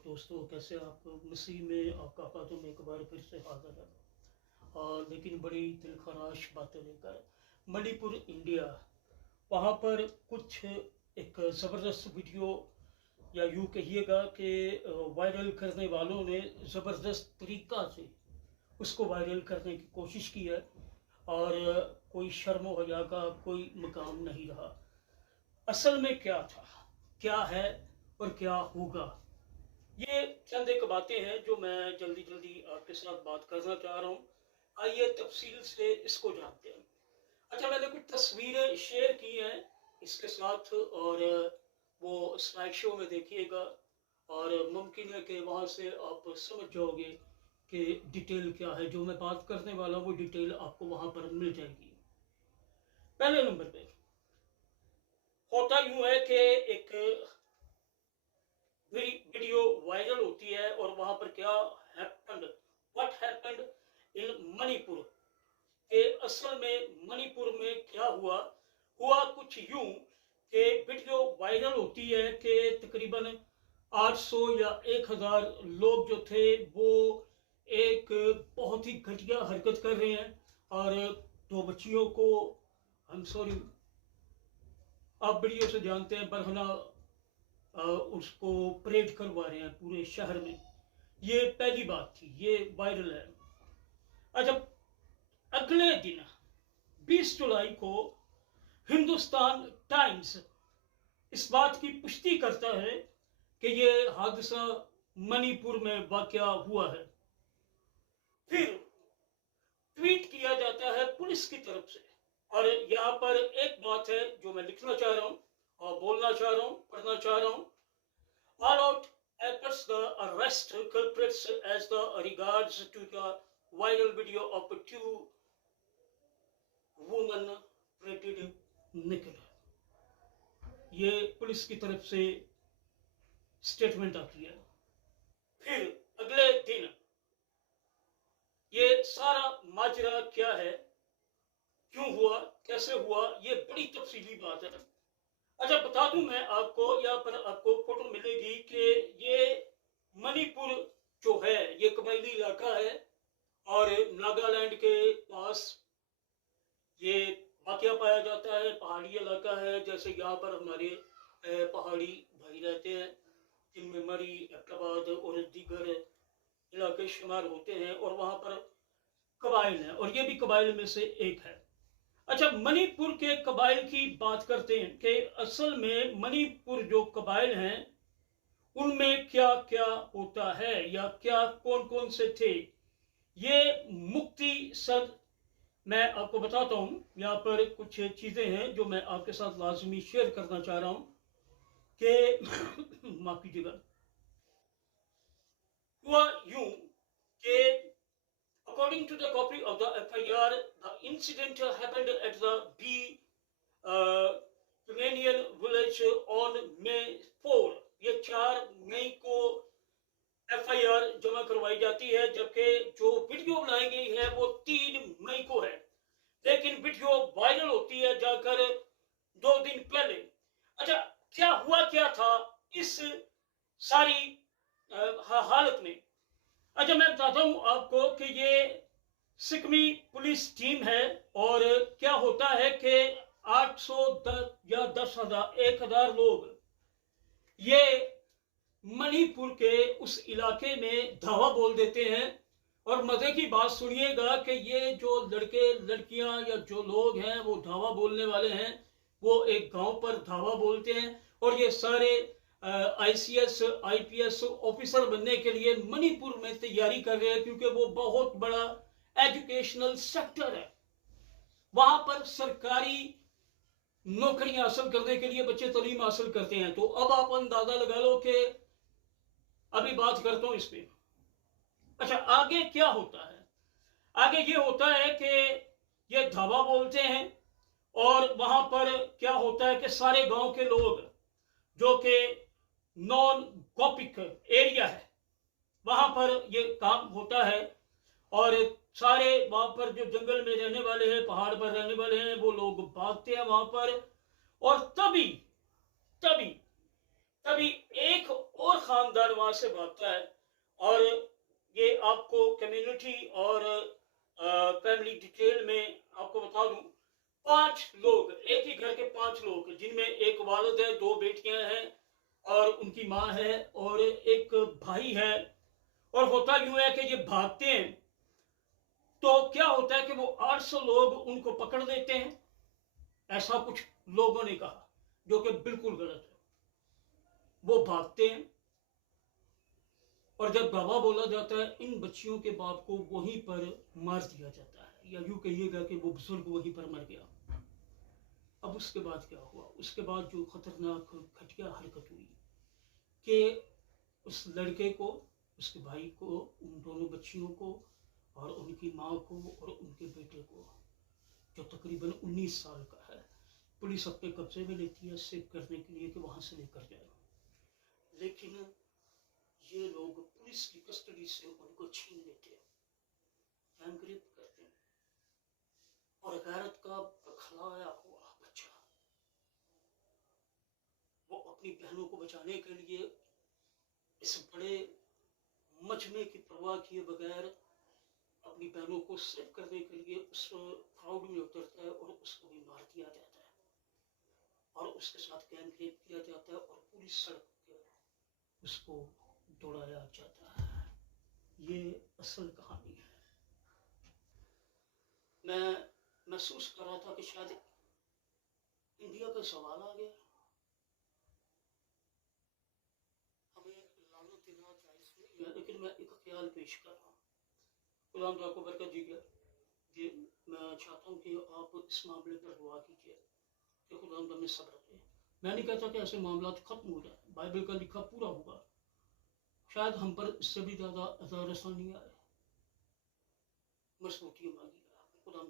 और दोस्तों, कैसे आप मसीह में आपका खातून एक बार फिर से हाजिर है। और लेकिन बड़ी दिलखराश बातें लेकर मणिपुर इंडिया, वहाँ पर कुछ एक ज़बरदस्त वीडियो, या यूँ कहिएगा कि वायरल करने वालों ने ज़बरदस्त तरीक़ा से उसको वायरल करने की कोशिश की है और कोई शर्म व हया का कोई मकाम नहीं रहा। असल में क्या था, क्या है और क्या होगा, ये चंद एक बातें हैं जो मैं जल्दी जल्दी आपके साथ बात करना चाह रहा हूँ। आइए तफसील से इसको जानते हैं। अच्छा, मैंने कुछ तस्वीरें शेयर की हैं इसके साथ और वो स्लाइड शो में देखिएगा और मुमकिन है कि वहाँ से आप समझ जाओगे कि डिटेल क्या है। जो मैं बात करने वाला हूँ वो डिटेल आपको वहाँ पर मिल जाएगी। पहले नंबर पे होता यूँ है कि एक वीडियो वायरल होती है और वहां पर क्या happened, what happened in Manipur, के असल में मणिपुर में क्या हुआ। हुआ कुछ यूं कि वीडियो वायरल होती है कि तकरीबन 800 या 1000 लोग जो थे वो एक बहुत ही घटिया हरकत कर रहे हैं और दो बच्चियों को, हम सॉरी, आप वीडियो से जानते हैं, बरहना उसको परेड करवा रहे हैं पूरे शहर में। ये पहली बात थी, ये वायरल है। अच्छा, अगले दिन 20 जुलाई को हिंदुस्तान टाइम्स इस बात की पुष्टि करता है कि ये हादसा मणिपुर में वाकया हुआ है। फिर ट्वीट किया जाता है पुलिस की तरफ से। और यहाँ पर एक बात है जो मैं लिखना चाह रहा हूँ और बोलना चाह रहा हूँ, पढ़ना चाह रहा हूँ। All out efforts the arrest culprits as the regards to the viral video of two women paraded naked. ये पुलिस की तरफ से स्टेटमेंट आती है। फिर अगले दिन ये सारा माजरा क्या है, क्यों हुआ, कैसे हुआ, ये बड़ी तफसीली बात है। अच्छा, बता दूं मैं आपको, यहाँ पर आपको फोटो मिलेगी कि ये मणिपुर जो है ये कबायली इलाका है और नागालैंड के पास ये वाकया पाया जाता है। पहाड़ी इलाका है, जैसे यहाँ पर हमारे पहाड़ी भाई रहते हैं जिनमें मरी, अब्बोद और दीगर इलाके शुमार होते हैं और वहाँ पर कबाइल हैं और ये भी कबाइल में से एक है। अच्छा, मणिपुर के कबाइल की बात करते हैं कि असल में मणिपुर जो कबाइल हैं उनमें क्या क्या होता है या क्या कौन कौन से थे। ये मुक्ति सर, मैं आपको बताता हूँ, यहाँ पर कुछ चीज़ें हैं जो मैं आपके साथ लाजमी शेयर करना चाह रहा हूँ कि माफ कीजिएगा। हुआ यूं कि according to the copy of the FIR, the incident happened at the B Canadian village on May 4. ये 4 मई को FIR जमा करवाई जाती है, जबकि जो वीडियो बनाई गई है वो 3 मई को है, लेकिन वीडियो वायरल होती है जाकर 2 दिन पहले। अच्छा, क्या हुआ क्या था इस सारी हालत में। अच्छा, मैं बताता हूं आपको कि ये सिकमी पुलिस टीम है और क्या होता है कि 810 या 10,000 लोग ये मणिपुर के उस इलाके में धावा बोल देते हैं। और मजे की बात सुनिएगा कि ये जो लड़के लड़कियां या जो लोग हैं वो धावा बोलने वाले हैं, वो एक गांव पर धावा बोलते हैं और ये सारे ICS IPS ऑफिसर बनने के लिए मणिपुर में तैयारी कर रहे हैं, क्योंकि वो बहुत बड़ा एजुकेशनल सेक्टर है। वहां पर सरकारी नौकरियां हासिल करने के लिए बच्चे तालीम हासिल करते हैं। तो अब आप अंदाजा लगा लो कि अभी बात करता हूं इस पे। अच्छा, आगे क्या होता है। आगे ये होता है कि ये धावा बोलते हैं और वहां पर क्या होता है कि सारे गांव के लोग, जो कि नॉन गॉपिक एरिया है, वहां पर ये काम होता है और सारे वहां पर जो जंगल में रहने वाले हैं, पहाड़ पर रहने वाले हैं, वो लोग भागते हैं वहां पर। और तभी तभी तभी एक اور خاندان وہاں سے بھاگتا ہے. اور یہ آپ کو کمیونٹی اور فیملی ڈیٹیل میں آپ کو بتا دوں، 5 لوگ، ایک ہی گھر کے 5 لوگ، جن میں ایک والد ہے، 2 بیٹیاں ہیں اور ان کی ماں ہے اور ایک بھائی ہے. اور ہوتا یوں ہے کہ یہ بھاگتے ہیں تو کیا ہوتا ہے کہ وہ 800 لوگ ان کو پکڑ دیتے ہیں، ایسا کچھ لوگوں نے کہا، جو کہ بالکل غلط ہے. وہ بھاگتے ہیں اور جب گواہ بولا جاتا ہے، ان بچیوں کے باپ کو وہیں پر مار دیا جاتا ہے، یا یوں کہیے گا کہ وہ بزرگ وہیں پر مر گیا. اب اس کے بعد کیا ہوا؟ اس کے بعد جو خطرناک گھٹیا حرکت ہوئی کہ اس لڑکے کو، اس کے بھائی کو، ان دونوں بچیوں کو اور ان کی ماں کو اور ان کے بیٹے کو، جو تقریباً 19 سال کا ہے، پولیس اپنے قبضے میں لیتی ہے سیو کرنے کے لیے کہ وہاں سے لے کر جائے. لیکن یہ لوگ پولیس کی کسٹڈی سے ان کو چھین لیتے ہیں، گینگ کرتے ہیں. اور غیرت کا بکھلایا ہوا بچہ، وہ اپنی بہنوں کو بچانے کے لیے اس بڑے مجمع کی پرواہ کیے بغیر اپنی بہنوں کو سیو کرنے کے لیے اس کراؤڈ میں اترتا ہے اور اس کو بھی مار دیا جاتا ہے اور اس کے ساتھ گینگ ریپ کیا جاتا ہے اور پوری سڑک پہ اس کو دوڑایا جاتا ہے. یہ اصل کہانی ہے. میں محسوس کر رہا تھا کہ شاید انڈیا کا سوال آ گیا، ہمیں لعنت دینا جائز نہیں ہے. لیکن میں ایک خیال پیش کر رہا ہوں، خدا آپ کو برکت دیجیے. یہ میں چاہتا ہوں کہ آپ اس معاملے پر دعا کیجیے کہ خدا ہمیں صبر دے. میں نہیں کہتا کہ ایسے معاملات ختم ہو جائیں، بائبل کا لکھا پورا ہوگا، شاید ہم پر اس سے بھی زیادہ عذاب رسانی آئے. مضبوطی مانگی گا خدا